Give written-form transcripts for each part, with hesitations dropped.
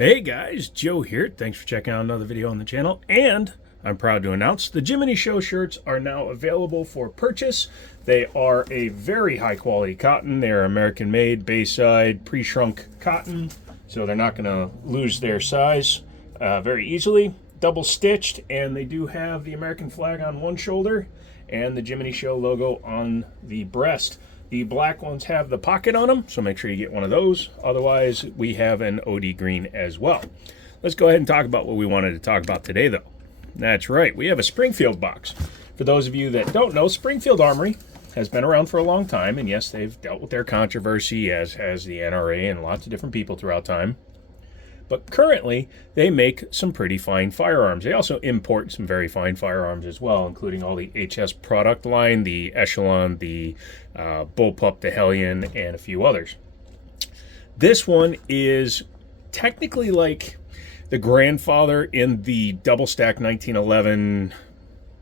Hey guys, Joe here. Thanks for checking out another video on the channel. And I'm proud to announce the Jiminy Show shirts are now available for purchase. They are a very high quality cotton. They are American made, Bayside, pre-shrunk cotton. So they're not going to lose their size very easily. Double stitched, and they do have the American flag on one shoulder and the Jiminy Show logo on the breast. The black ones have the pocket on them, so make sure you get one of those. Otherwise, we have an OD green as well. Let's go ahead and talk about what we wanted to talk about today, though. That's right, we have a Springfield box. For those of you that don't know, Springfield Armory has been around for a long time, and yes, they've dealt with their controversy, as has the NRA and lots of different people throughout time. But currently, they make some pretty fine firearms. They also import some very fine firearms as well, including all the HS product line, the Echelon, the Bullpup, the Hellion, and a few others. This one is technically like the grandfather in the double stack 1911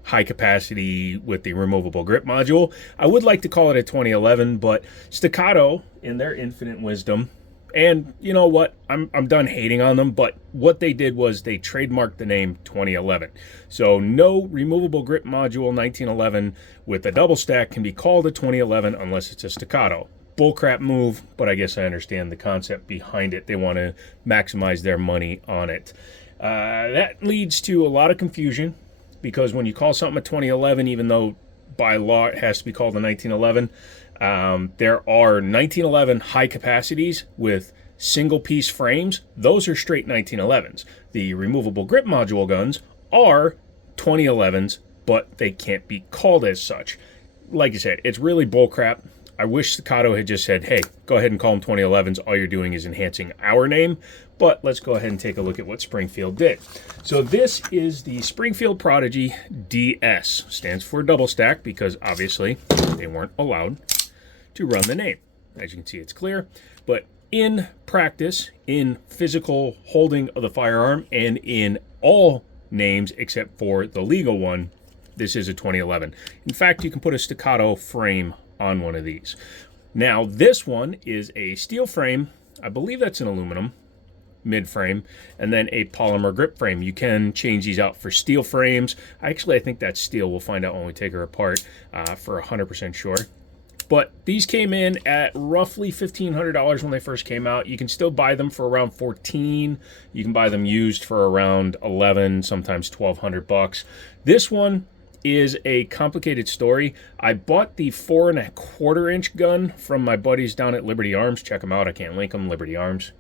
high capacity with the removable grip module. I would like to call it a 2011, but Staccato, in their infinite wisdom, and you know what, I'm done hating on them, but what they did was they trademarked the name 2011. So no removable grip module 1911 with a double stack can be called a 2011 unless it's a Staccato. Bullcrap move, but I guess I understand the concept behind it. They want to maximize their money on it. That leads to a lot of confusion, because when you call something a 2011, even though by law it has to be called a 1911, there are 1911 high capacities with single piece frames. Those are straight 1911s. The removable grip module guns are 2011s, but they can't be called as such. Like I said, it's really bullcrap. I wish Staccato had just said, hey, go ahead and call them 2011s. All you're doing is enhancing our name. But let's go ahead and take a look at what Springfield did. So this is the Springfield Prodigy DS. Stands for double stack because obviously they weren't allowed to run the name. As you can see, it's clear. But in practice, in physical holding of the firearm, and in all names except for the legal one, this is a 2011. In fact, you can put a Staccato frame on one of these. Now, this one is a steel frame. I believe that's an aluminum mid frame, and then a polymer grip frame. You can change these out for steel frames. I think that's steel. We'll find out when we take her apart for 100% sure. But these came in at roughly $1,500 when they first came out. You can still buy them for around $14. You can buy them used for around $11, sometimes $1,200. This one is a complicated story. I bought the 4¼ inch gun from my buddies down at Liberty Arms. Check them out. I can't link them. Liberty Arms,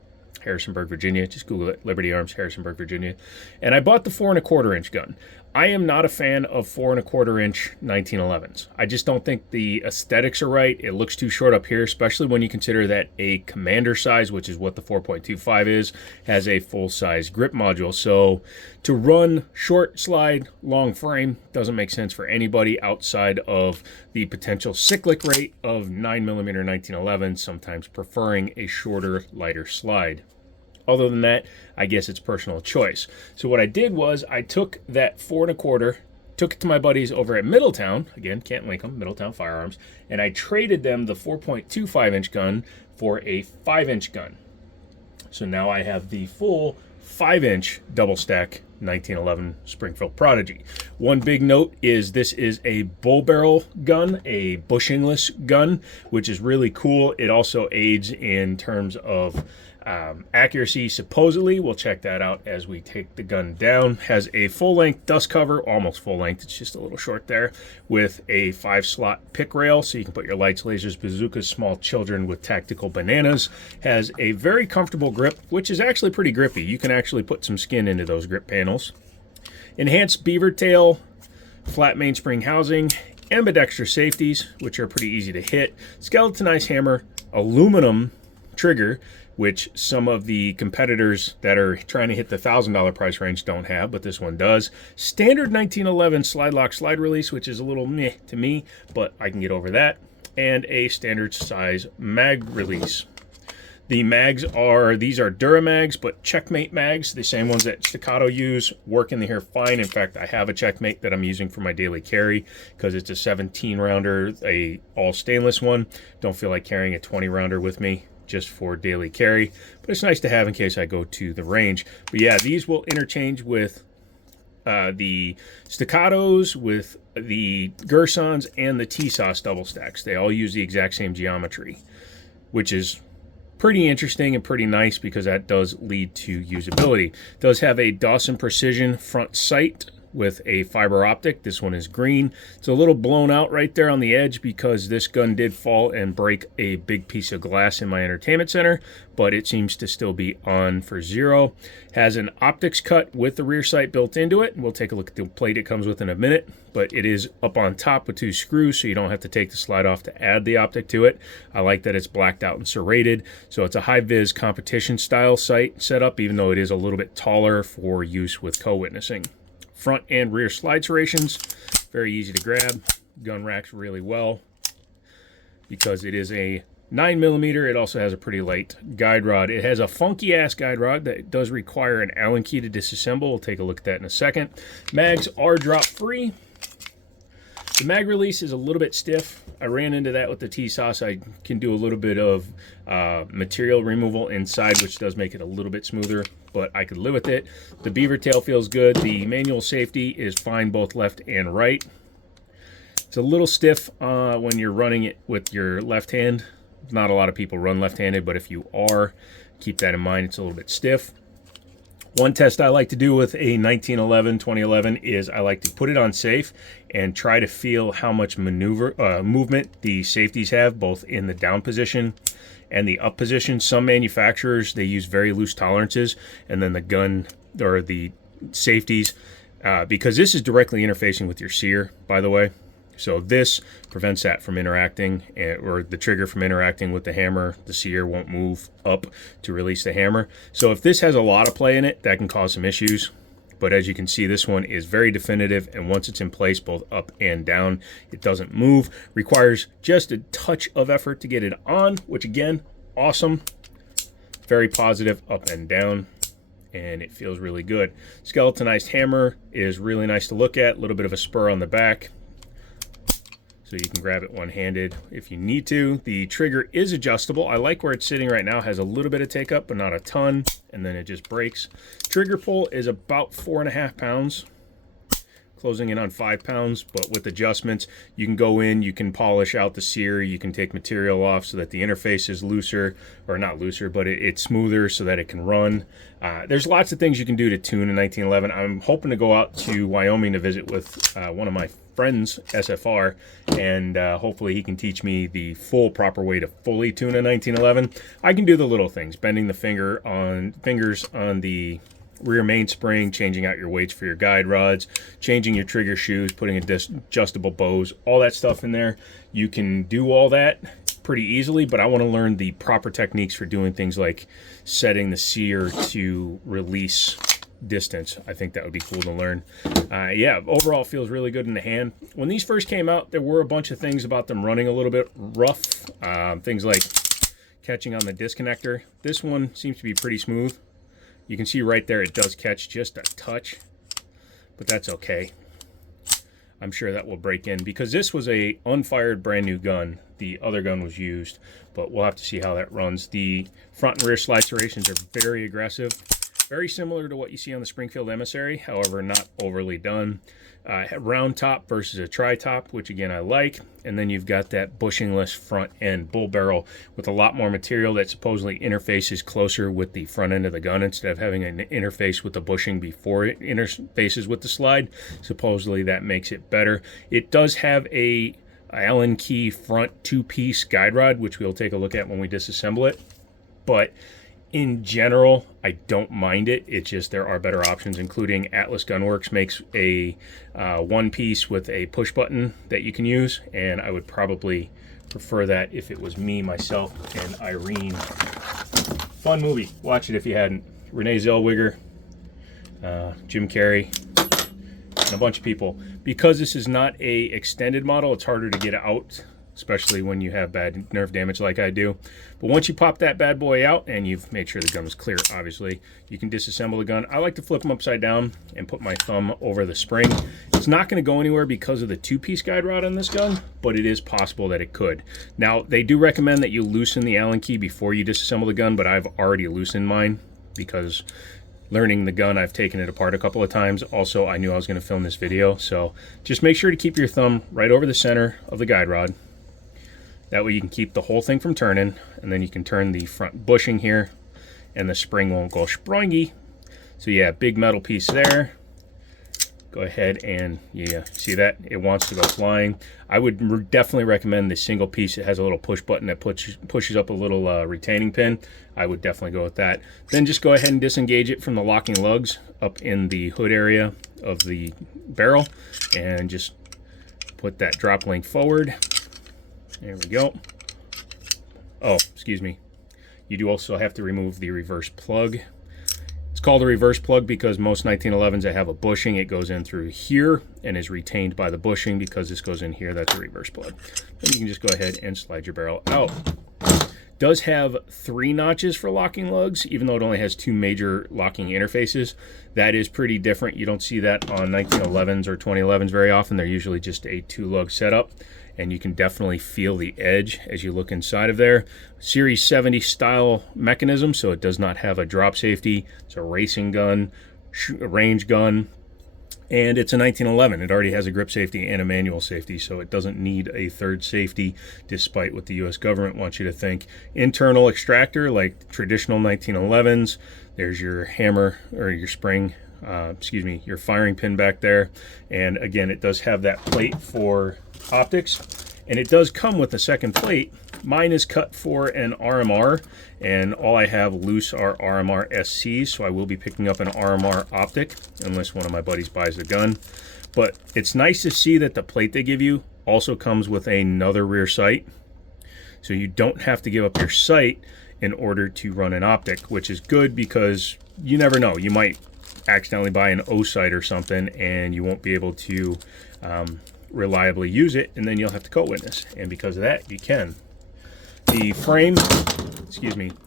Harrisonburg, Virginia. Just Google it. Liberty Arms, Harrisonburg, Virginia. And I bought the 4¼ inch gun. I am not a fan of 4¼ inch 1911s. I just don't think the aesthetics are right. It looks too short up here, especially when you consider that a commander size, which is what the 4.25 is, has a full-size grip module. So to run short slide, long frame doesn't make sense for anybody outside of the potential cyclic rate of 9mm 1911, sometimes preferring a shorter, lighter slide. Other than that, I guess it's personal choice. So what I did was I took that 4¼ took it to my buddies over at Middletown. Again, can't link them, Middletown Firearms. And I traded them the 4.25 inch gun for a 5-inch gun. So now I have the full 5-inch double stack 1911 Springfield Prodigy. One big note is this is a bull barrel gun, a bushingless gun, which is really cool. It also aids in terms of accuracy, supposedly. We'll check that out as we take the gun down. Has a full-length dust cover, almost full-length, it's just a little short there, with a 5-slot pick rail, so you can put your lights, lasers, bazookas, small children with tactical bananas. Has a very comfortable grip, which is actually pretty grippy. You can actually put some skin into those grip panels. Enhanced beaver tail, flat mainspring housing, ambidextrous safeties, which are pretty easy to hit, skeletonized hammer, aluminum trigger, which some of the competitors that are trying to hit the $1,000 price range don't have, but this one does. Standard 1911 slide lock slide release, which is a little meh to me, but I can get over that. And a standard size mag release. The mags these are Duramags, but Checkmate mags, the same ones that Staccato use, work in here fine. In fact, I have a Checkmate that I'm using for my daily carry because it's a 17 rounder, a all stainless one. Don't feel like carrying a 20 rounder with me. just for daily carry, but it's nice to have in case I go to the range. But yeah, these will interchange with the staccatos, with the Gersons, and the T-Sauce double stacks. They all use the exact same geometry, which is pretty interesting and pretty nice because that does lead to usability. It does have a Dawson Precision front sight with a fiber optic. This one is green. It's a little blown out right there on the edge because this gun did fall and break a big piece of glass in my entertainment center, but it seems to still be on for 0. Has an optics cut with the rear sight built into it. We'll take a look at the plate it comes with in a minute, but it is up on top with 2 screws, so you don't have to take the slide off to add the optic to it. I like that it's blacked out and serrated, so it's a high-vis competition style sight setup, even though it is a little bit taller for use with co-witnessing. Front and rear slide serrations, very easy to grab. Gun racks really well because it is a 9mm. It also has a pretty light guide rod. It has a funky ass guide rod that does require an Allen key to disassemble. We'll take a look at that in a second. Mags are drop free. The mag release is a little bit stiff. I ran into that with the T-Sauce. I can do a little bit of material removal inside, which does make it a little bit smoother, but I could live with it. The beaver tail feels good. The manual safety is fine both left and right. It's a little stiff when you're running it with your left hand. Not a lot of people run left-handed, but if you are, keep that in mind. It's a little bit stiff. One test I like to do with a 2011 is I like to put it on safe and try to feel how much movement the safeties have, both in the down position and the up position. Some manufacturers, they use very loose tolerances, and then the gun or the safeties, because this is directly interfacing with your sear, by the way. So this prevents that from interacting, or the trigger from interacting with the hammer. The sear won't move up to release the hammer. So if this has a lot of play in it, that can cause some issues. But as you can see, this one is very definitive, and once it's in place, both up and down, it doesn't move. Requires just a touch of effort to get it on, which again, awesome. Very positive up and down, and it feels really good. Skeletonized hammer is really nice to look at. A little bit of a spur on the back, so you can grab it one-handed if you need to. The trigger is adjustable. I like where it's sitting right now. It has a little bit of take up, but not a ton, and then it just breaks. Trigger pull is about 4.5 pounds, closing in on 5 pounds, but with adjustments, you can go in, you can polish out the sear, you can take material off so that the interface is looser, or not looser, but it's smoother so that it can run. There's lots of things you can do to tune a 1911. I'm hoping to go out to Wyoming to visit with one of my friends, SFR, and hopefully he can teach me the full proper way to fully tune a 1911. I can do the little things, bending the fingers on the rear mainspring, changing out your weights for your guide rods, changing your trigger shoes, putting adjustable bows, all that stuff in there. You can do all that pretty easily, but I want to learn the proper techniques for doing things like setting the sear to release distance. I think that would be cool to learn. Yeah, overall feels really good in the hand. When these first came out, there were a bunch of things about them running a little bit rough. Things like catching on the disconnector. This one seems to be pretty smooth. You can see right there it does catch just a touch, but that's okay. I'm sure that will break in because this was a unfired brand new gun. The other gun was used, but we'll have to see how that runs. The front and rear slide serrations are very aggressive. Very similar to what you see on the Springfield Emissary, however, not overly done. Round top versus a tri-top, which again I like. And then you've got that bushingless front end bull barrel with a lot more material that supposedly interfaces closer with the front end of the gun instead of having an interface with the bushing before it interfaces with the slide. Supposedly that makes it better. It does have a Allen key front 2-piece guide rod, which we'll take a look at when we disassemble it. But in general, I don't mind it. It's just there are better options, including Atlas Gunworks makes a one-piece with a push button that you can use, and I would probably prefer that if it was me, myself, and Irene. Fun movie. Watch it if you hadn't. Renee Zellweger, Jim Carrey, and a bunch of people. Because this is not a extended model, it's harder to get out especially when you have bad nerve damage like I do. But once you pop that bad boy out, and you've made sure the gun was clear, obviously, you can disassemble the gun. I like to flip them upside down and put my thumb over the spring. It's not going to go anywhere because of the two-piece guide rod on this gun, but it is possible that it could. Now, they do recommend that you loosen the Allen key before you disassemble the gun, but I've already loosened mine because learning the gun, I've taken it apart a couple of times. Also, I knew I was going to film this video, so just make sure to keep your thumb right over the center of the guide rod. That way you can keep the whole thing from turning, and then you can turn the front bushing here, and the spring won't go springy. So yeah, big metal piece there. Go ahead and, yeah, see that? It wants to go flying. I would definitely recommend the single piece. It has a little push button that pushes up a little retaining pin. I would definitely go with that. Then just go ahead and disengage it from the locking lugs up in the hood area of the barrel, and just put that drop link forward. There we go. Oh, excuse me. You do also have to remove the reverse plug. It's called a reverse plug because most 1911s that have a bushing, it goes in through here and is retained by the bushing. Because this goes in here, that's a reverse plug. Then you can just go ahead and slide your barrel out. Does have 3 notches for locking lugs, even though it only has 2 major locking interfaces. That is pretty different. You don't see that on 1911s or 2011s very often. They're usually just a 2-lug setup, and you can definitely feel the edge as you look inside of there. Series 70 style mechanism, so it does not have a drop safety. It's a racing gun, a range gun, and it's a 1911. It already has a grip safety and a manual safety, so it doesn't need a third safety, despite what the US government wants you to think. Internal extractor, like traditional 1911s. There's your hammer, or your spring, your firing pin back there. And again, it does have that plate for optics, and it does come with a second plate. Mine is cut for an RMR, and all I have loose are RMR SCs, so I will be picking up an RMR optic unless one of my buddies buys the gun. But it's nice to see that the plate they give you also comes with another rear sight, so you don't have to give up your sight in order to run an optic, which is good because you never know. You might accidentally buy an O sight or something, and you won't be able to reliably use it, and then you'll have to co-witness, and because of that, you can. The frame,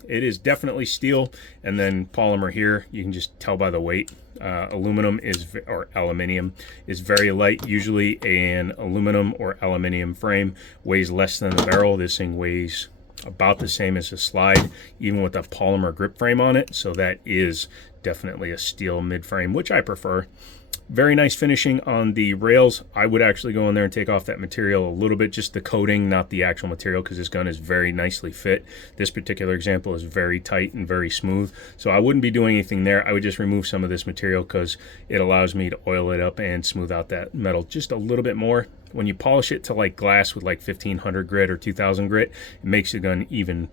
it is definitely steel, and then polymer here. You can just tell by the weight. Aluminium is very light. Usually an aluminum or aluminium frame weighs less than the barrel. This thing weighs about the same as a slide, even with a polymer grip frame on it. So that is definitely a steel mid frame, which I prefer. Very nice finishing on the rails. I would actually go in there and take off that material a little bit, just the coating, not the actual material, because this gun is very nicely fit. This particular example is very tight and very smooth, so I wouldn't be doing anything there. I would just remove some of this material because it allows me to oil it up and smooth out that metal just a little bit more. When you polish it to like glass with like 1500 grit or 2000 grit, it makes the gun even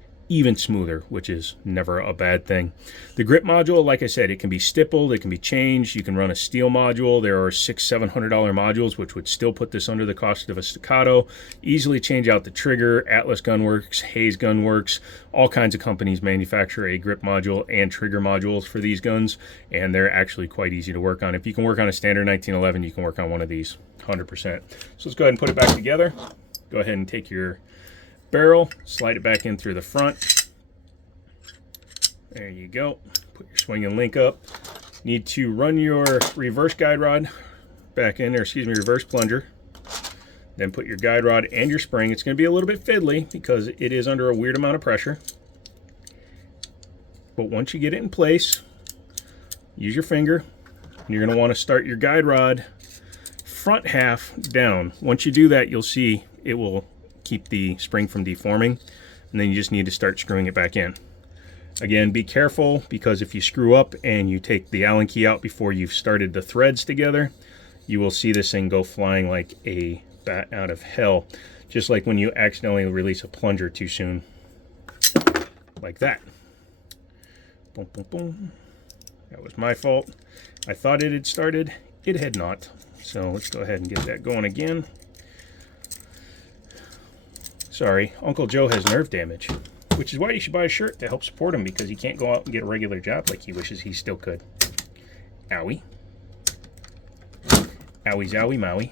smoother, which is never a bad thing. The grip module, like I said, it can be stippled, it can be changed. You can run a steel module. There are $600-700 modules, which would still put this under the cost of a staccato. Easily change out the trigger. Atlas Gunworks, Hayes Gunworks, all kinds of companies manufacture a grip module and trigger modules for these guns, and they're actually quite easy to work on. If you can work on a standard 1911, you can work on one of these 100%. So let's go ahead and put it back together. Go ahead and take your barrel, slide it back in through the front. There you go. Put your swinging link up. Need to run your reverse guide rod back in, or reverse plunger. Then put your guide rod and your spring. It's going to be a little bit fiddly because it is under a weird amount of pressure. But once you get it in place, use your finger. And you're going to want to start your guide rod front half down. Once you do that, you'll see it will keep the spring from deforming, and then you just need to start screwing it back in. Again, be careful, because if you screw up and you take the Allen key out before you've started the threads together, you will see this thing go flying like a bat out of hell, just like when you accidentally release a plunger too soon, like that. Boom, boom, boom. That was my fault. I thought it had started. It had not. So let's go ahead and get that going again. Sorry, Uncle Joe has nerve damage, which is why you should buy a shirt to help support him, because he can't go out and get a regular job like he wishes he still could. Owie. Owie, zowie, mowie.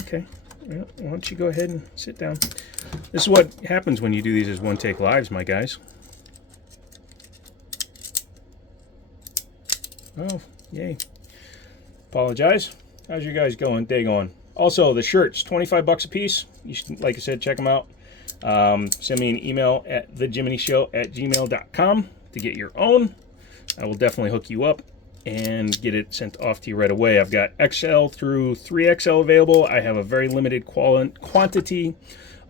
Okay. Well, why don't you go ahead and sit down? This is what happens when you do these as one-take lives, my guys. Oh, yay. Apologize. How's your guys day going? Also, the shirts, 25 bucks a piece. You should, like I said, check them out. Send me an email at thejiminishow@gmail.com to get your own. I will definitely hook you up and get it sent off to you right away. I've got XL through 3XL available. I have a very limited quantity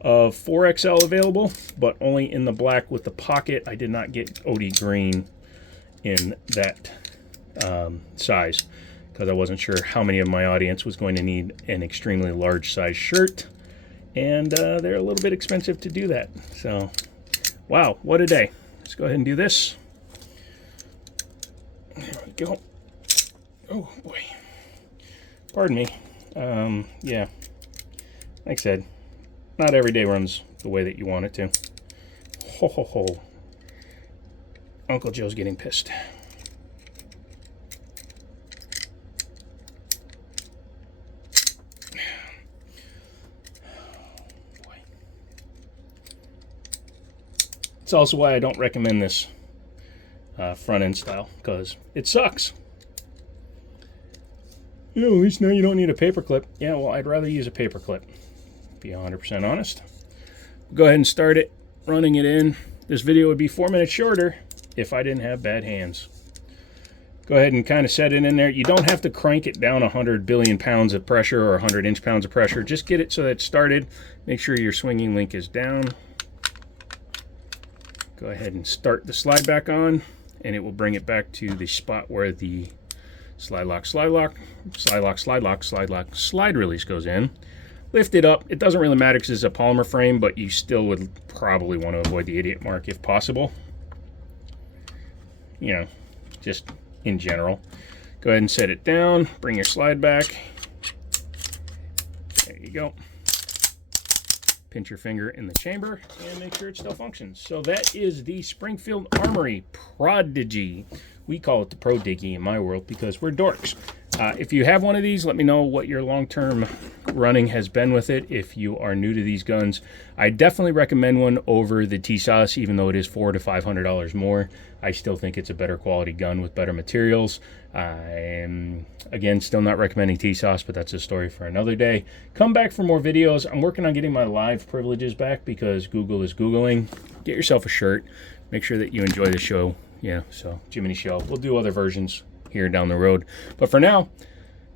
of 4XL available, but only in the black with the pocket. I did not get OD green in that size because I wasn't sure how many of my audience was going to need an extremely large size shirt, and they're a little bit expensive to do that. So, wow, what a day. Let's go ahead and do this. There we go. Oh boy. Pardon me. Yeah. Like I said, not every day runs the way that you want it to. Ho ho ho. Uncle Joe's getting pissed. Boy. It's also why I don't recommend this front end style, because it sucks. You know, at least now you don't need a paper clip. Yeah, well, I'd rather use a paper clip, be 100% honest. Go ahead and start it, running it in. This video would be 4 minutes shorter if I didn't have bad hands. Go ahead and kind of set it in there. You don't have to crank it down 100 billion pounds of pressure or 100 inch-pounds of pressure. Just get it so that it's started. Make sure your swinging link is down. Go ahead and start the slide back on, and it will bring it back to the spot where the slide lock, slide lock, slide lock, slide lock, slide lock, slide release goes in. Lift it up. It doesn't really matter because it's a polymer frame, but you still would probably want to avoid the idiot mark if possible. You know, just in general. Go ahead and set it down. Bring your slide back. There you go. Pinch your finger in the chamber and make sure it still functions. So that is the Springfield Armory Prodigy. We call it the Prodigy in my world because we're dorks. If you have one of these, let me know what your long-term running has been with it. If you are new to these guns, I definitely recommend one over the TSOS, even though it is $400 to $500 more. I still think it's a better quality gun with better materials. I'm, again, still not recommending TSOS, but that's a story for another day. Come back for more videos. I'm working on getting my live privileges back because Google is Googling. Get yourself a shirt. Make sure that you enjoy the show. Yeah, so Jiminy Show. We'll do other versions here down the road. But for now,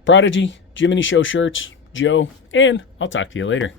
Prodigy, Jiminy Show shirts, Joe, and I'll talk to you later.